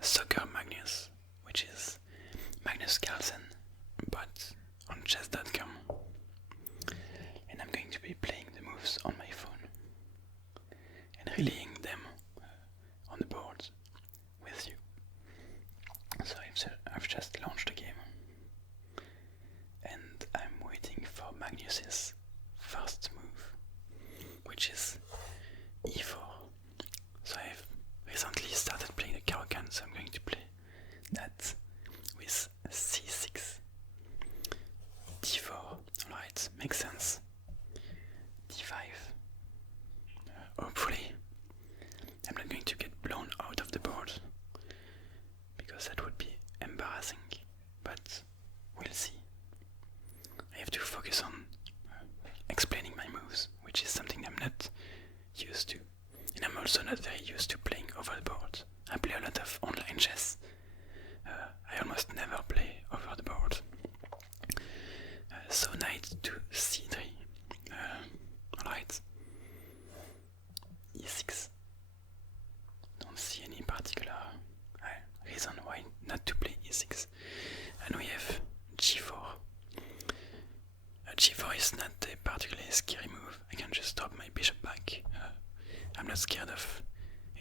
Soccer Magnus, which is Magnus Carlsen, but on chess.com. And I'm going to be playing the moves on my phone and relaying them on the board with you. So I've just launched the game and I'm waiting for Magnus's first move, which is e4. So I've recently started playing the Caro-Kann, so I'm going to play that with c6, d4. Alright, makes sense. d5. Hopefully I'm not going to get blown out of the board, because that would be embarrassing, but we'll see. I have to focus on explaining my moves, which is something I'm not used to. And I'm also not very used to playing over the board. I play a lot of online chess. I almost never play over the board. So knight to c3. Alright. e6. Don't see any particular reason why not to play e6. And we have g4. G4 is not a particularly scary move. I can just drop my bishop back. I'm not scared of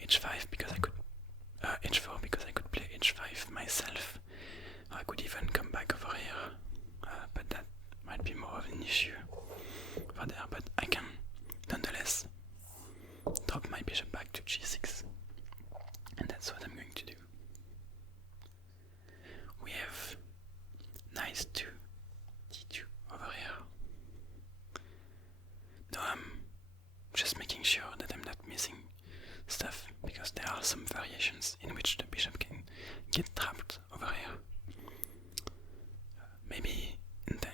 h5 because I could h4 because I could play h5 myself. I could even come back over here, but that might be more of an issue over there. But I can nonetheless drop my bishop back to g6, and that's what I'm going to do. We have knight to d2 over here. Now I'm just making sure that I'm not missing stuff, because there are some variations in which the bishop can get trapped over here. Maybe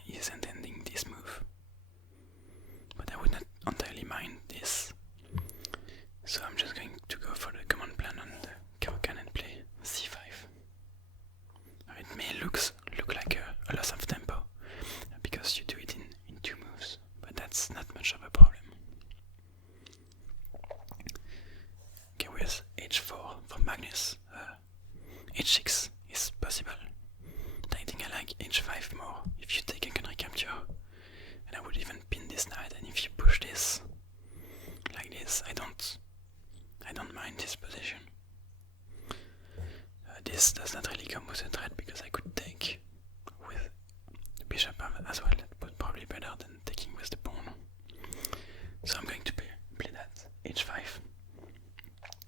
he is intending this move, but I would not entirely mind this. So I'm just going to go for the command plan on the Caro-Kann and play c5. It may look like a loss of tempo, because you do it in two moves, but that's not much of a problem. Okay, with h4 for Magnus, h6 is possible. But I think I like h5 more. If you take, I can recapture, and I would even pin this knight. And if you push this like this, I don't mind this position. This does not really come with a threat, because I could take with the bishop as well. That would probably be better than taking with the pawn. So I'm going to play that h5,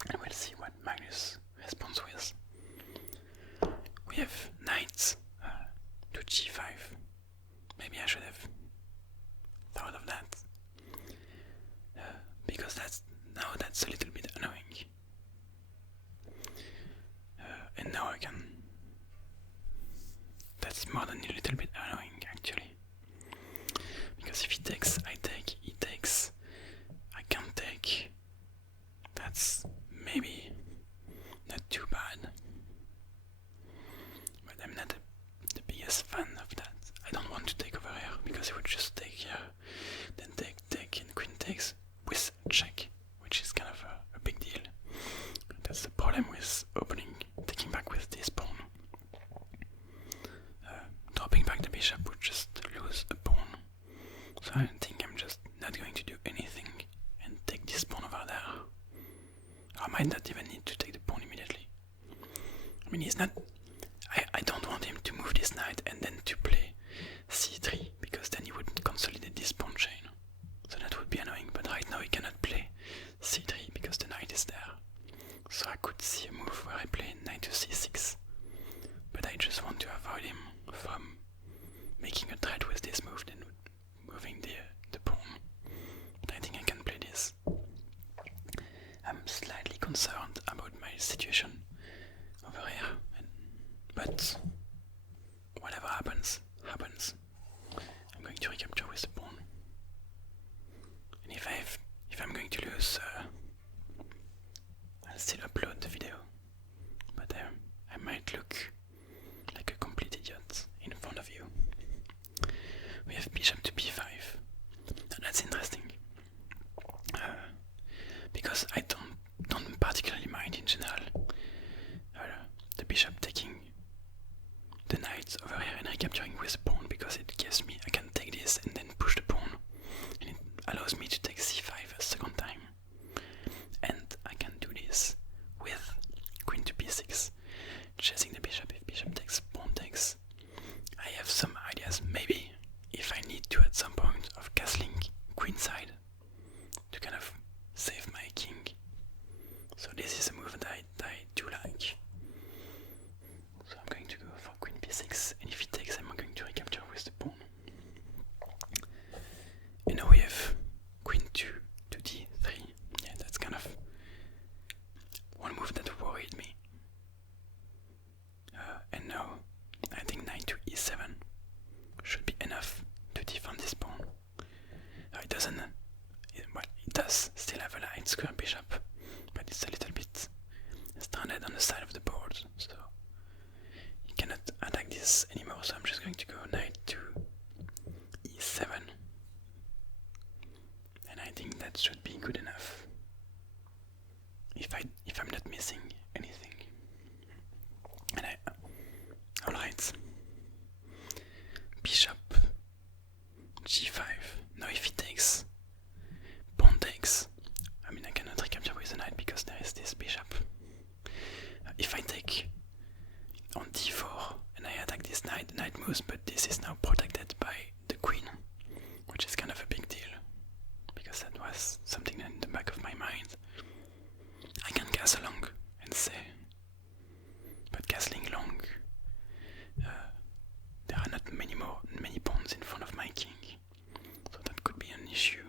and we'll see what Magnus responds with. We have knight to g5. Maybe I should have thought of that, because that's a little bit annoying. And now I can. That's more than a little bit annoying, actually. Because if he takes, I take, he takes, I can't take. That's maybe not too bad. But I'm not the biggest fan of that. I don't want to take over here, because he would just take here, then take, and queen takes with check, which is kind of a big deal. That's the problem with taking back with this pawn. Dropping back the bishop would just lose a pawn. So I think I'm just not going to do anything and take this pawn over there. I might not even need to take the pawn immediately. I mean, he's not. I don't want him to move this knight and then to play c3, because then he would consolidate this pawn chain. So that would be annoying, but right now he cannot play c3 because the knight is there. So I could see a move where I play knight to c6, but I just want to avoid him from making a threat with this move, then moving the pawn. But I think I can play this. I'm slightly concerned about my situation over here, but whatever happens. I'm going to recapture with the pawn. And if I'm going to lose, I'll still upload the video, but I might look like a complete idiot in front of you. We have bishop to b5. Now that's interesting, because I don't particularly mind in general recapturing with the pawn because it gives me, I can take this and then push the pawn, and it allows me to take c5 a second time. And I can do this with queen to b6, chasing the bishop. If bishop takes, pawn takes. I have some ideas, maybe if I need to at some point, of castling queenside to kind of save my king. So this is a move that I do like. So I'm going to go for queen b6, and if he takes, I'm going to recapture with the pawn. And now we have queen 2 to d3. Yeah, that's kind of one move that worried me. And now I think knight to e7 should be enough to defend this pawn. It doesn't. Well, it does still have a light square bishop, but it's a little bit stranded on the side of the board, so you cannot attack this anymore. So I'm just going to go knight to e7, and I think that should be good enough. If I'm not missing anything, and all right, bishop g5. Now if he takes, pawn takes. I mean, I cannot recapture with the knight because there is this bishop. If I take on d4 and I attack this knight, the knight moves, but this is now protected by the queen, which is kind of a big deal because that was something in the back of my mind. I can castle long and say, but castling long, there are not many pawns in front of my king, so that could be an issue.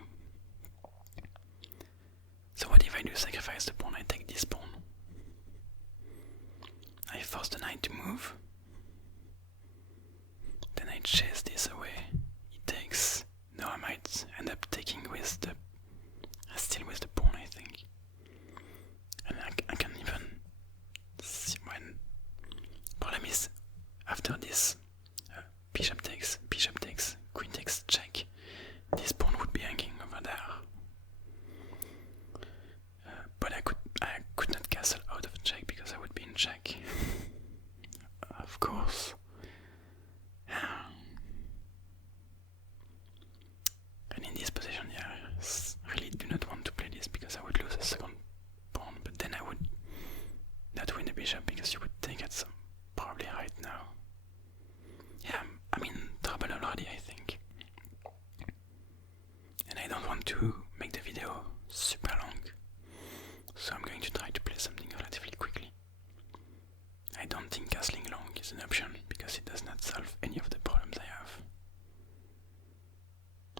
So what if I do sacrifice the pawn? I take this pawn. I force the knight to move. Then I chase this away. He takes. Now I might end up taking with the, still with the pawn, I think. And I can even see when. Problem is, after this, bishop takes, queen takes, check. This pawn would be hanging over there. But I could not castle out of check because I would be in check. Of course. And in this position, yeah, I really do not want to play this because I would lose a second pawn, but then I would not win the bishop because you would take it some probably right now. Yeah, I'm in trouble already, I think. And I don't want to make the video super long, so I'm going to try to play something relatively quickly. I don't think castling long is an option because it does not solve any of the problems I have.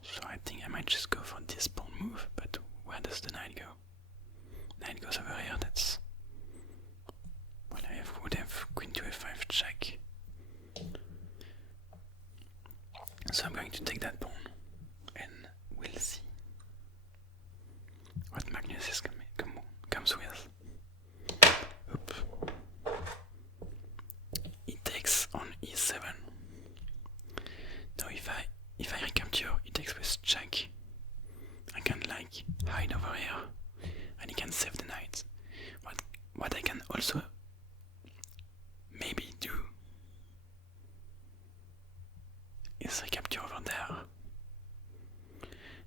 So I think I might just go for this pawn move, but where does the knight go? Knight goes over here, that's... Well, I would have queen to f5 check. So I'm going to take that pawn, and we'll see what Magnus is comes with. Oop. He takes on e7. Now if I recapture, he takes with check. I can like hide over here, and he can save the knight. What I can also maybe do is recapture over there,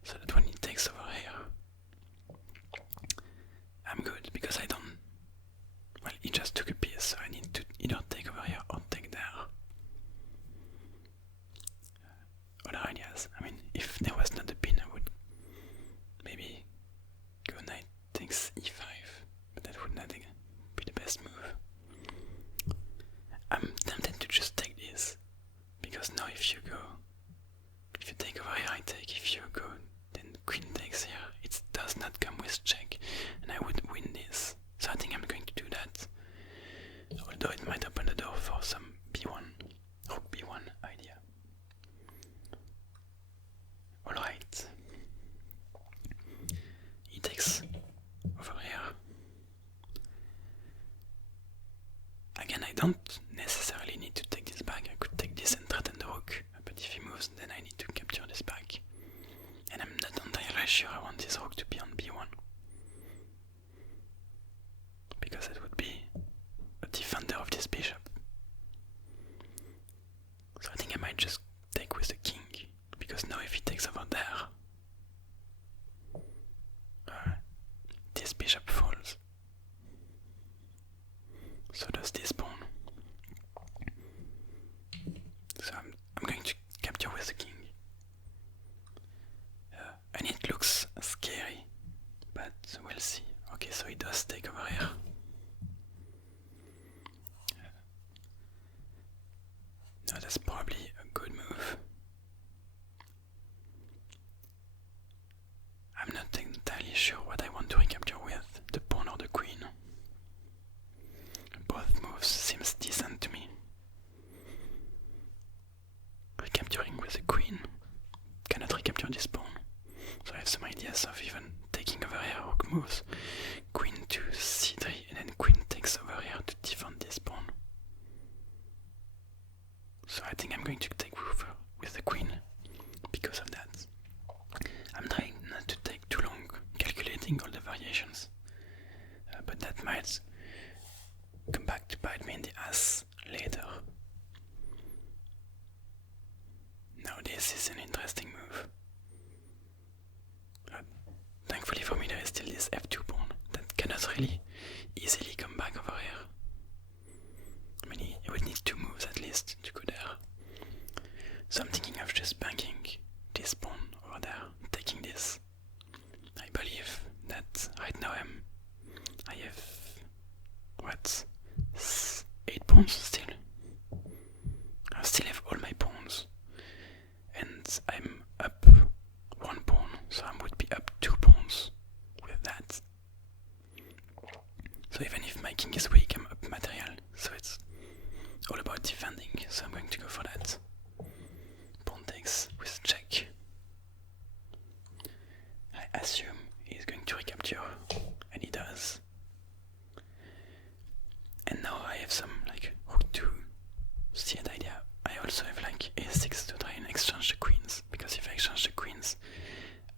so that when he takes over here, I'm good because I don't. Well, he just took a piece, so I need to either take over here or take there. Other ideas. I mean, if there was not a pin, I would maybe go knight takes e5, but that would not be the best move. I'm tempted to just take this, because now if you take over here, I take. If you go, then queen takes here. It does not come with check, and I would win this. So I think I'm going to do that. Although it might open the door for some b1, rook b1 idea. Alright. He takes over here. Again, I don't necessarily need to take this back. I could take this and threaten the rook, but if he moves, then I need to capture this back. And I'm not entirely sure I want this rook to be on b1, because it would be a defender of this bishop. So I think I Now that's probably a good move. I'm not entirely sure what I want to recapture with, the pawn or the queen. Both moves seems decent to me. Recapturing with the queen cannot recapture this pawn, so I have some ideas of even taking over here rook moves. Queen to c3 and then queen takes over here to defend this pawn. So I think I'm going to take over with the queen because of that. I'm trying not to take too long calculating all the variations, but that might come back to bite me in the ass later. Now this is an interesting move. Thankfully for me there is still this f2 pawn that cannot really easily come back over here. I mean, he would need 2 moves at least to go there. So I'm thinking of just banking this pawn over there, taking this. I believe that right now I have, what, 8 pawns still? I still have all my pawns. And I'm up 1 pawn, so I would be up 2 pawns with that. So even if my king is weak, I'm up material, so it's all about defending, so I'm going to go for that. Pawn takes with check. I assume he's going to recapture, and he does. And now I have some like rook to c8 idea. I also have like a6 to try and exchange the queens, because if I exchange the queens,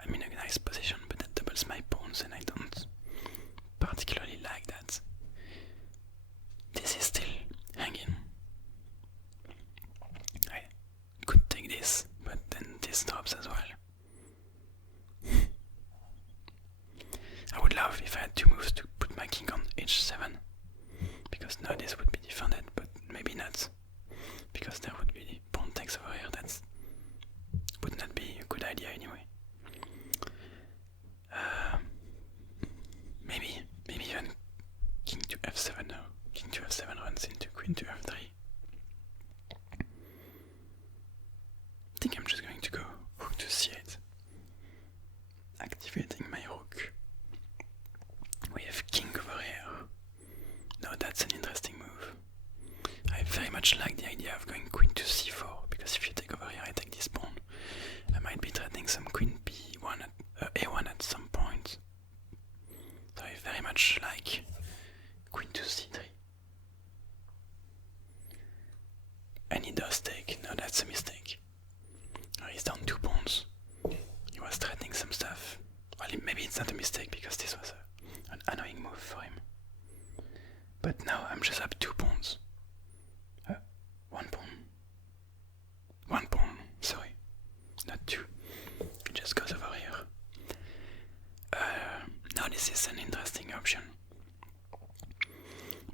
I'm in a nice position, but that doubles my pawns and I don't particularly like that. This is still hanging. I could take this, but then this drops as well. I would love if I had 2 moves to put my king on h7, because now this would be defended, but maybe not, because there would be pawn takes over here. That would not be a good idea anyway. Maybe even king to f7 now. King to f7 runs into queen to f3. I think I'm just going to go rook to c8, activating my rook. We have king over here. Now that's an interesting move. I very much like the idea of going queen to c4, because if you take over here I take this pawn. I might be threatening some queen b1 at a1 at some point. So I very much like queen to c3. And he does take. No, that's a mistake. He's down 2 pawns. He was threatening some stuff. Well, maybe it's not a mistake because this was an annoying move for him. But now I'm just up 2 pawns. 1 pawn. 1 pawn, sorry. Not 2. It just goes over here. Now this is an interesting option.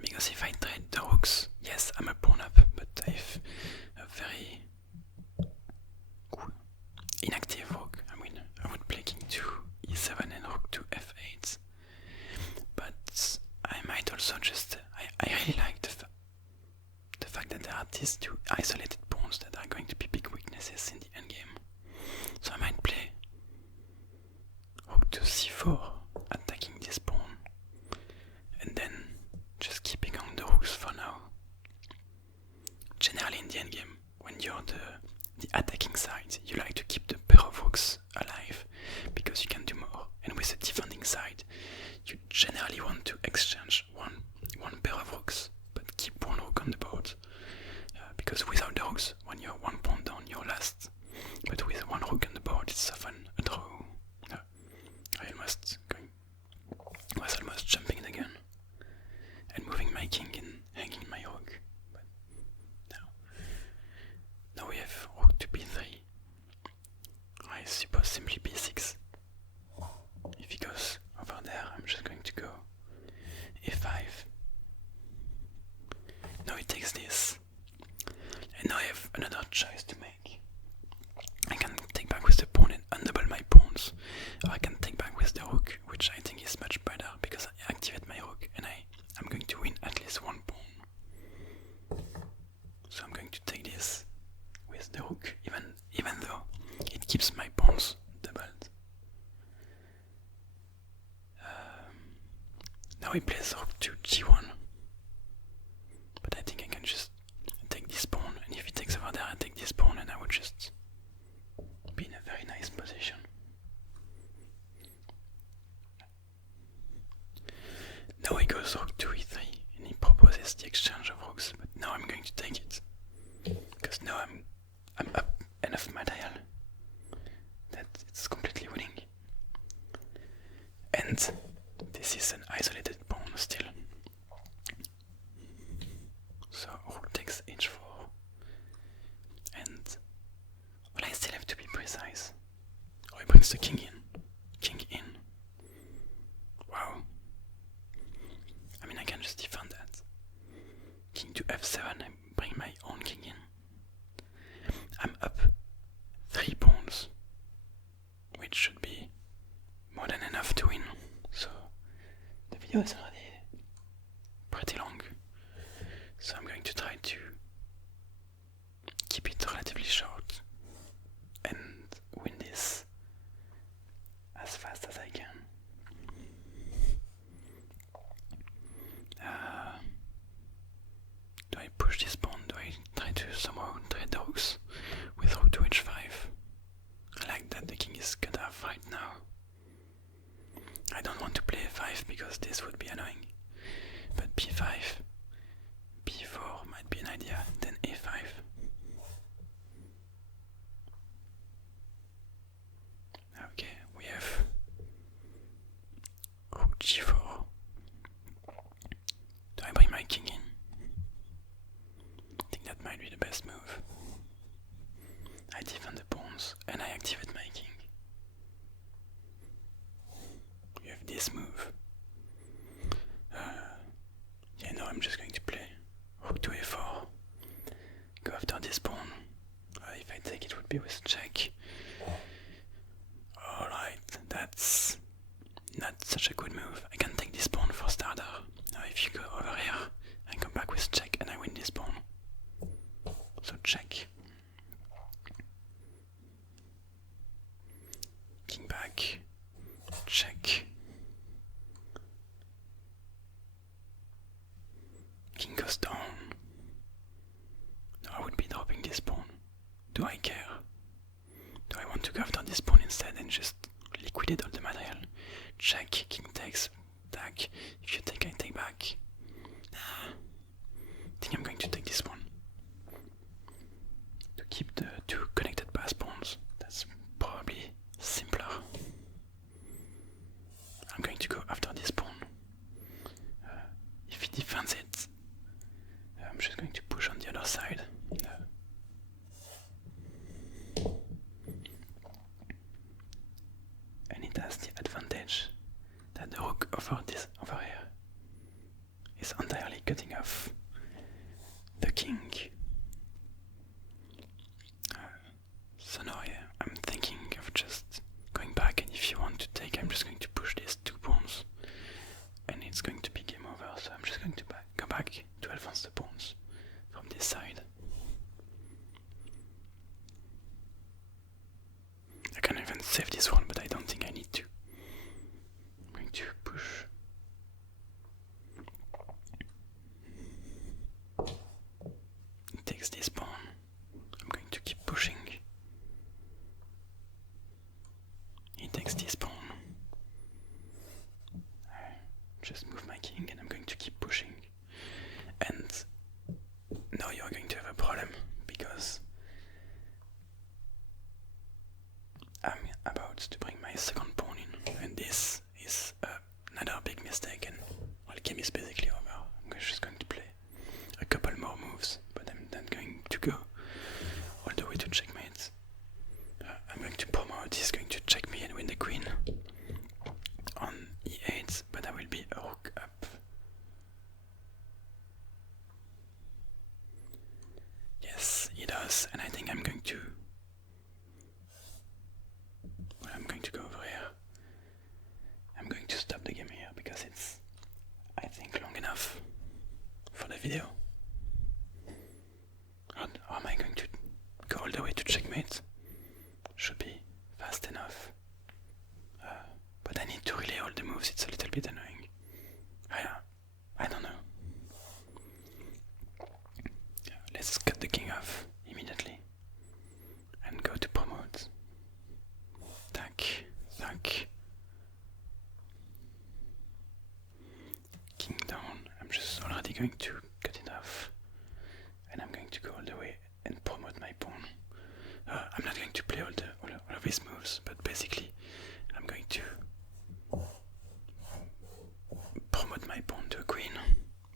Because if I trade the rooks, yes, I'm a pawn up, but I have a very inactive rook. I mean, I would play king to e7 and rook to f8. But I might also just... I really like the fact that there are these 2 isolated pawns that are going to be big weaknesses in the endgame. So I might play rook to c4, attacking this pawn, and then just keeping on the rooks for now. Generally in the endgame, when you're the attacking side, you like to keep the pair of rooks alive, because you can do more, and with the defending side, you generally want to exchange one pair of rooks, but keep 1 rook on the board, because without the rooks, when you're 1 pawn down, you're last, but with 1 rook on the board, it's often a draw. I was almost jumping the gun and moving my king and hanging my rook, but now we have rook to b3. I suppose simply b6. If he goes over there, I'm just going to go a5. Now he takes this, and now I have another choice to make. I can take back with the pawn and undouble my pawns, or I can take back with the rook, which I think is much better because I activate my rook and I'm going to win at least 1 pawn. So I'm going to take this it keeps my pawns doubled. Now he plays rook to g1. But I think I can just take this pawn, and if he takes over there, I take this pawn, and I would just be in a very nice position. Now he goes rook to e3, and he proposes the exchange of rooks, but now I'm going to take it. Because now I'm up enough material that it's completely winning. And this is an isolated pawn still. So rook takes h4. And well, I still have to be precise. Oh, he brings the king in. King in. Wow. I mean, I can just defend that. King to f7, I bring my own king in. I'm up 3 pawns, which should be more than enough to win. So the video is already pretty long. So I'm going to try to keep it relatively short and win this as fast as I can. Do I push this pawn? Do I try to somehow trade the rooks with rook to h5? I like that the king is cut off right now. I don't want to play f5 because this would be annoying. But b5, b4 might be an idea, then a5. Okay, we have rook g4. Do I bring my king in? I think that might be the best move. I defend the pawns and I activate my king. You have this move. Yeah, no, I'm just going to play rook to a4. Go after this pawn. If I take it would be with check. Alright, that's not such a good move. I can take this pawn for starter. Now if you go over here, I come back with check and I win this pawn. So check. King back. Check. King goes down. Now I would be dropping this pawn. Do I care? Do I want to go after this pawn instead and just liquidate all the material? Check, king takes, back. If you take, I take back. I think I'm going to take this one. To keep the 2 connected pass pawns. That's probably simpler. I'm going to go after this pawn. If he defends it, I'm just going to push on the other side. And it has the advantage that the rook over here is entirely cutting off the king. So now I'm thinking of just going back, and if you want to take, I'm just going to push these 2 pawns and it's going to be game over. So I'm just going to go back to advance the pawns from this side. I can even save this one, but I don't think I need to. I'm going to push. He takes this pawn. I'm going to keep pushing. He takes this pawn. Just move my king and I'm going to keep pushing. And now you're going to have a problem because I'm about to bring my second pawn in, and this is another big mistake, and well, game is basically over. I'm just going to play a couple more moves, but I'm not going to go all the way to checkmate. I'm going to promote, he's going to check me and win the queen on e8, but I will be a rook up. Yes, he does, and I think I'm going to go over here. I'm going to stop the game here because it's, I think, long enough for the video. Or am I going to go all the way to checkmate? Should be let's cut the king off immediately and go to promote. Tack, tack. King down. I'm just already going to cut it off, and I'm going to go all the way and promote my pawn. I'm not going to play all of these moves, but basically I'm going to promote my pawn to a queen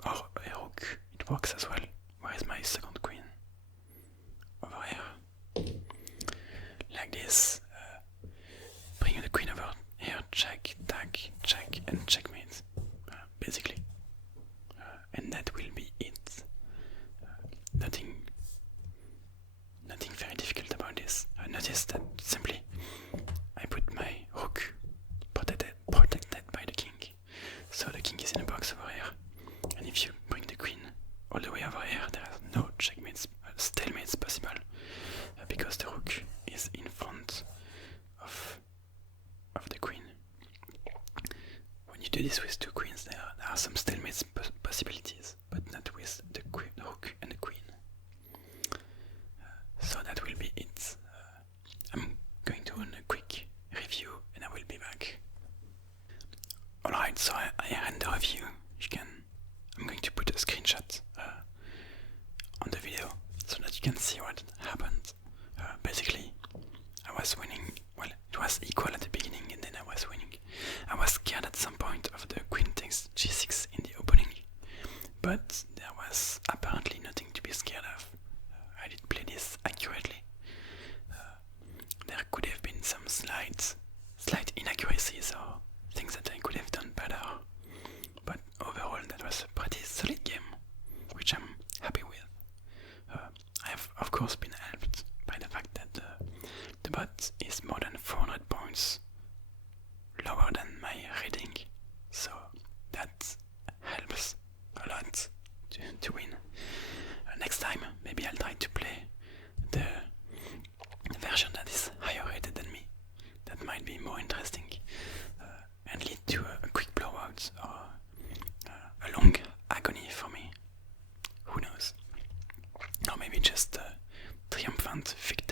or a rook. It works as well. Where is my second queen? Over here. Like this. Bring the queen over here. Check, tack, check, and checkmate. Basically. And that will be it. Nothing very difficult about this. Notice that simply I put my rook protected by the king. So the king is in a box over here. And if you bring the queen all the way over here, there are no checkmates, stalemates possible, because the rook is in front of the queen. When you do this with two queens, there are some stalemates possibilities, but not with the rook and the queen. So that will be it. I'm going to run a quick review and I will be back. Alright, so I ran the review. I'm going to put a screenshot on the video so that you can see what happened. Basically, I was winning. Well, it was equal at the beginning and then I was winning. I was scared at some point of the queen takes g6 in the opening, but there was apparently nothing to be scared of. I did play this accurately. There could have been some slight inaccuracies or things that I could have done better, but overall that was a pretty solid game, which I'm happy with. I have of course been helped by the fact that the bot is more than 400 points lower than my rating, so that helps a lot to win. Next time maybe I'll try to play the version that is higher rated than me. That might be more interesting and lead to a quick blowout or a long agony for me. Who knows? Or maybe just a triumphant victory.